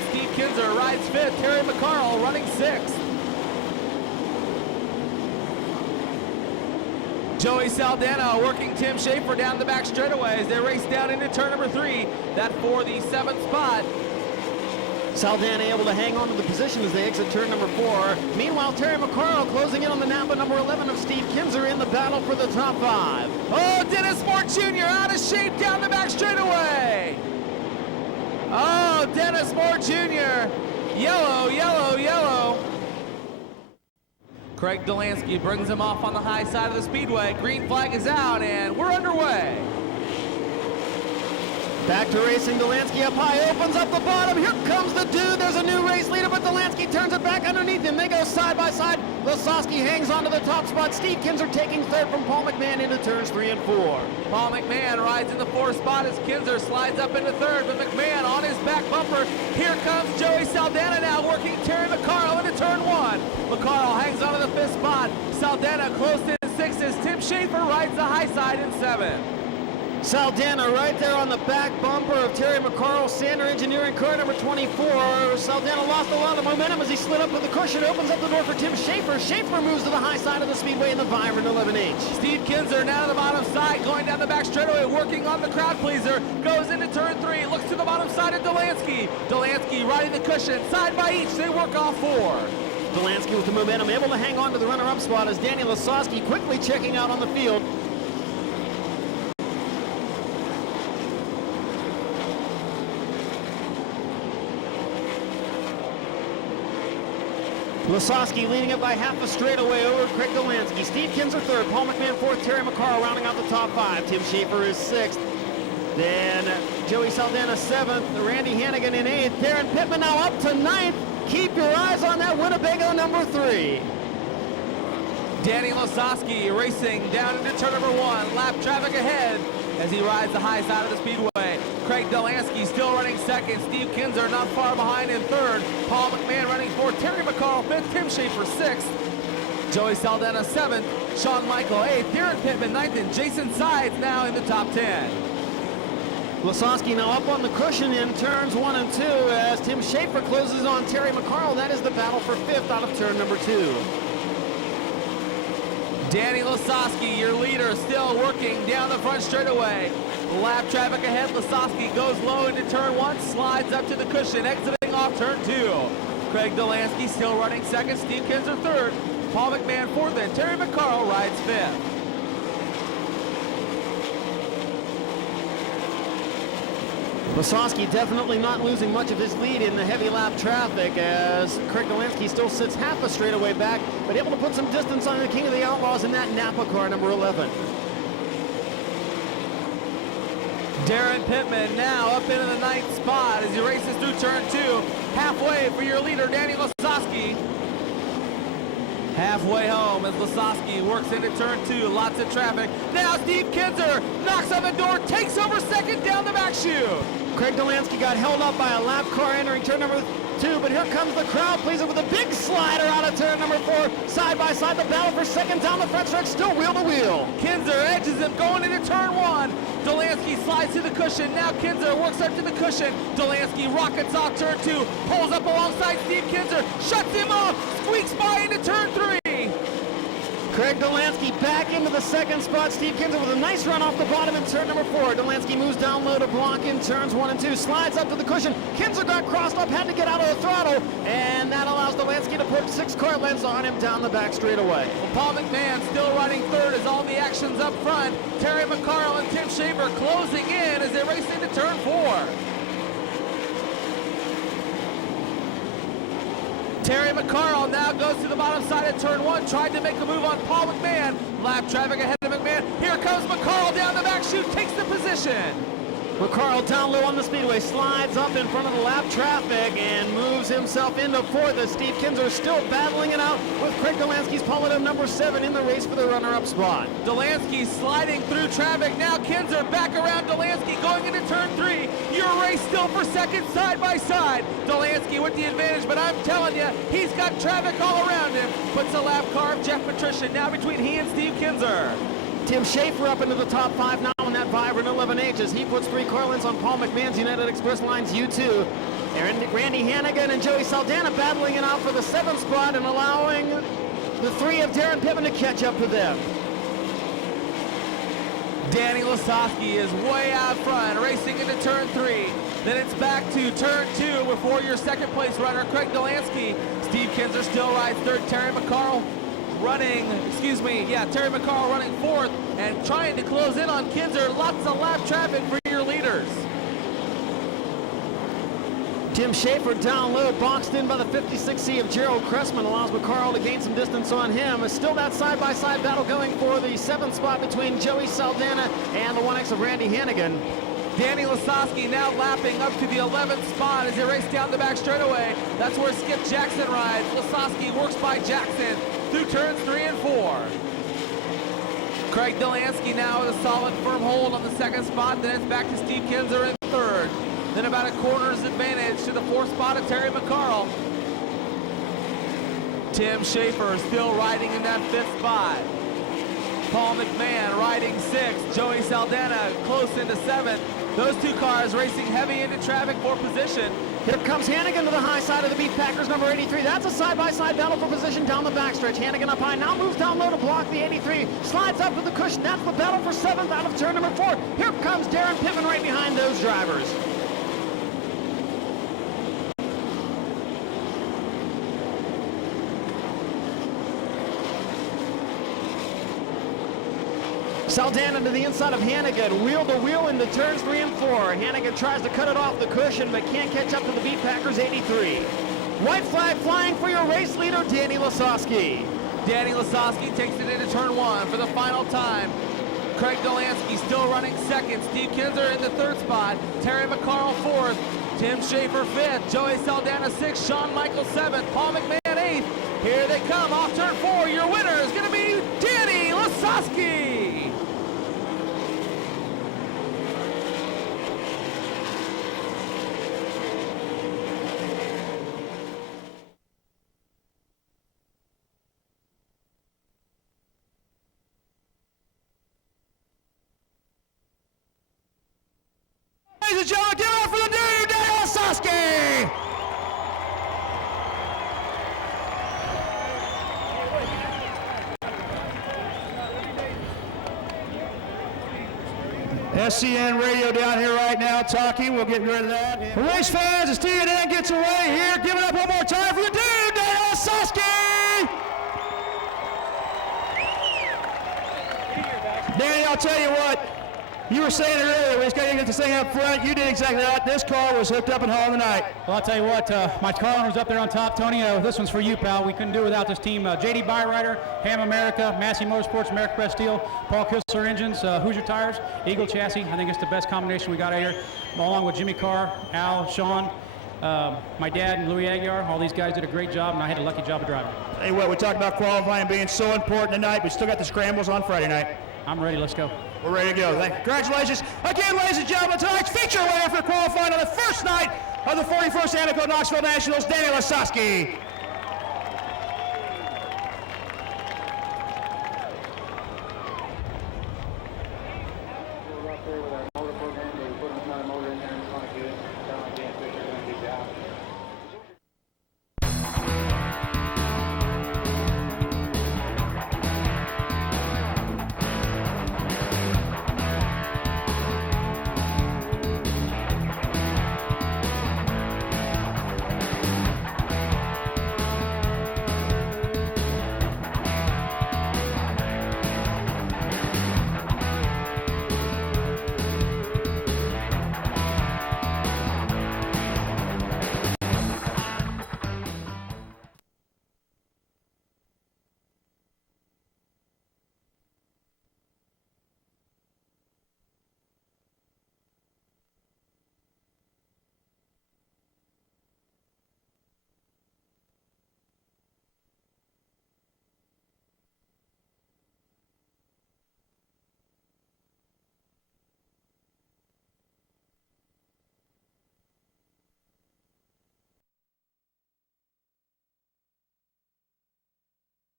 Steve Kinzer rides fifth. Terry McCarl running sixth. Joey Saldana working Tim Schaefer down the back straightaway as they race down into turn number 3. That for the 7th spot. Saldana able to hang on to the position as they exit turn number 4. Meanwhile, Terry McCarl closing in on the Napa number 11 of Steve Kinzer in the battle for the top 5. Oh, Dennis Moore Jr. out of shape down the back straightaway. Oh, Dennis Moore Jr. Yellow, yellow, yellow. Craig Delansky brings him off on the high side of the speedway. Green flag is out, and we're underway. Back to racing, Delansky up high, opens up the bottom. Here comes the dude. There's a new race leader, but Delansky turns it back underneath him. They go side by side. Lasowski hangs onto the top spot. Steve Kinzer taking third from Paul McMahon into turns 3 and 4. Paul McMahon rides in the 4th spot as Kinzer slides up into third, but McMahon on his back bumper. Here comes Joey Saldana now working Terry McCarl into turn 1. McCarl hangs onto the 5th spot. Saldana close in 6 as Tim Schaefer rides the high side in 7. Saldana right there on the back bumper of Terry McCarl, Sander Engineering car number 24. Saldana lost a lot of momentum as he slid up with the cushion, opens up the door for Tim Schaefer. Schaefer moves to the high side of the speedway in the Vibrant 11H. Steve Kinzer now to the bottom side, going down the back straightaway, working on the crowd pleaser. Goes into turn 3, looks to the bottom side of Delansky. Delansky riding the cushion, side by each, they work off 4. Delansky with the momentum, able to hang on to the runner-up spot as Danny Lasowski quickly checking out on the field. Lasowski leading it by half a straightaway over Craig Delansky. Steve Kinzer third, Paul McMahon fourth, Terry McCarl rounding out the top 5. Tim Schaefer is 6th. Then Joey Saldana 7th, Randy Hannigan in 8th. Darren Pittman now up to 9th. Keep your eyes on that Winnebago number 3. Danny Lasowski racing down into turn number 1. Lap traffic ahead as he rides the high side of the speedway. Craig Delansky still running 2nd. Steve Kinzer not far behind in 3rd. Paul McMahon running 4th. Terry McCarl 5th. Tim Schaefer 6th. Joey Saldana 7th. Shawn Michael 8th. Darren Pittman 9th. And Jason Sides now in the top 10. Lasowski now up on the cushion in turns 1 and 2 as Tim Schaefer closes on Terry McCarl. That is the battle for 5th out of turn number 2. Danny Lasowski, your leader, still working down the front straightaway. Lap traffic ahead. Lasowski goes low into turn 1, slides up to the cushion, exiting off turn 2. Craig Delansky still running 2nd. Steve Kinzer 3rd. Paul McMahon 4th, and Terry McCarl rides 5th. Lasowski definitely not losing much of his lead in the heavy lap traffic as Craig Delansky still sits half a straightaway back, but able to put some distance on the King of the Outlaws in that Napa car number 11. Darren Pittman now up into the 9th spot as he races through turn 2. Halfway for your leader, Danny Lasowski. Halfway home as Lasowski works into turn 2. Lots of traffic. Now Steve Kinzer knocks on the door, takes over 2nd down the back chute. Craig Delansky got held up by a lap car entering turn number 2, but here comes the crowd pleaser with a big slider out of turn number 4. Side by side, the battle for 2nd down the front stretch, still wheel to wheel. Kinzer edges him going into turn 1. Delansky slides to the cushion. Now Kinzer works up to the cushion. Delansky rockets off turn 2, pulls up alongside Steve Kinzer, shuts him off, squeaks by into turn 3. Craig Delansky back into the 2nd spot. Steve Kinzer with a nice run off the bottom in turn number 4. Delansky moves down low to block in turns 1 and 2. Slides up to the cushion. Kinzer got crossed up, had to get out of the throttle, and that allows Delansky to put 6 car lengths on him down the back straightaway. Well, Paul McMahon still running 3rd as all the action's up front. Terry McCarl and Tim Schaefer closing in as they race into turn 4. Terry McCarl now goes to the bottom side of turn 1, tried to make a move on Paul McMahon. Lap traffic ahead of McMahon. Here comes McCarl down the back chute, takes the position. McCarl down low on the speedway, slides up in front of the lap traffic and moves himself into 4th as Steve Kinzer still battling it out with Craig Delansky's Paulita number 7 in the race for the runner-up spot. Delansky sliding through traffic. Now Kinzer back around Delansky going into turn 3. Your race still for 2nd side by side. Delansky with the advantage, but I'm telling you, he's got traffic all around him. Puts a lap car of Jeff Patricia now between he and Steve Kinzer. Tim Schaefer up into the top 5 now in that Vibrant 11H as he puts 3 car lengths on Paul McMahon's United Express Lines U2. Randy Hannigan and Joey Saldana battling it out for the 7th spot and allowing the 3 of Darren Pittman to catch up to them. Danny Lasowski is way out front, racing into turn 3. Then it's back to turn 2 before your second place runner, Craig Delansky. Steve Kinzer still rides third. Terry McCarl running 4th and trying to close in on Kinzer. Lots of lap traffic for your leaders. Tim Schaefer down low, boxed in by the 56C of Gerald Cressman, allows McCarl to gain some distance on him. It's still that side-by-side battle going for the 7th spot between Joey Saldana and the 1X of Randy Hannigan. Danny Lasowski now lapping up to the 11th spot as they race down the back straightaway. That's where Skip Jackson rides. Lasowski works by Jackson through turns 3 and 4. Craig Delansky now with a solid firm hold on the 2nd spot. Then it's back to Steve Kinzer in 3rd. Then about a quarter's advantage to the 4th spot of Terry McCarl. Tim Schaefer still riding in that 5th spot. Paul McMahon riding 6th. Joey Saldana close into 7th. Those 2 cars racing heavy into traffic for position. Here comes Hannigan to the high side of the Beef Packers, number 83. That's a side-by-side battle for position down the backstretch. Hannigan up high, now moves down low to block the 83. Slides up to the cushion. That's the battle for 7th out of turn number 4. Here comes Darren Pittman right behind those drivers. Saldana to the inside of Hannigan, wheel to wheel into turns 3 and 4. Hannigan tries to cut it off the cushion, but can't catch up to the Beef Packers 83. White flag flying for your race leader, Danny Lasowski. Danny Lasowski takes it into turn 1 for the final time. Craig Delansky still running 2nd. Steve Kinzer in the 3rd spot. Terry McCarl 4th. Tim Schaefer 5th. Joey Saldana 6th. Shawn Michaels 7th. Paul McMahon 8th. Here they come off turn 4. Your winner is going to be Danny Lasowski. Ladies and gentlemen, give it up for the dude, Danny Lasowski! SCN radio down here right now talking. We'll get rid of that. Race fans, as TNN gets away here, give it up one more time for the dude, Danny Lasowski! Danny, I'll tell you what. You were saying it earlier, we just got to get this thing up front. You did exactly that. This car was hooked up and hauling tonight. Well, I'll tell you what, my car owner's up there on top. Tony, this one's for you, pal. We couldn't do it without this team. J.D. Byrider, Ham America, Massey Motorsports, American Press Steel, Paul Kistler Engines, Hoosier Tires, Eagle Chassis. I think it's the best combination we got out here, along with Jimmy Carr, Al, Sean, my dad, and Louis Aguiar. All these guys did a great job, and I had a lucky job of driving. Hey, what, we talked about qualifying being so important tonight. We still got the scrambles on Friday night. I'm ready. Let's go. We're ready to go. Congratulations again, ladies and gentlemen. Tonight's feature winner for qualifying on the first night of the 41st Antico Knoxville Nationals, Danny Lasowski.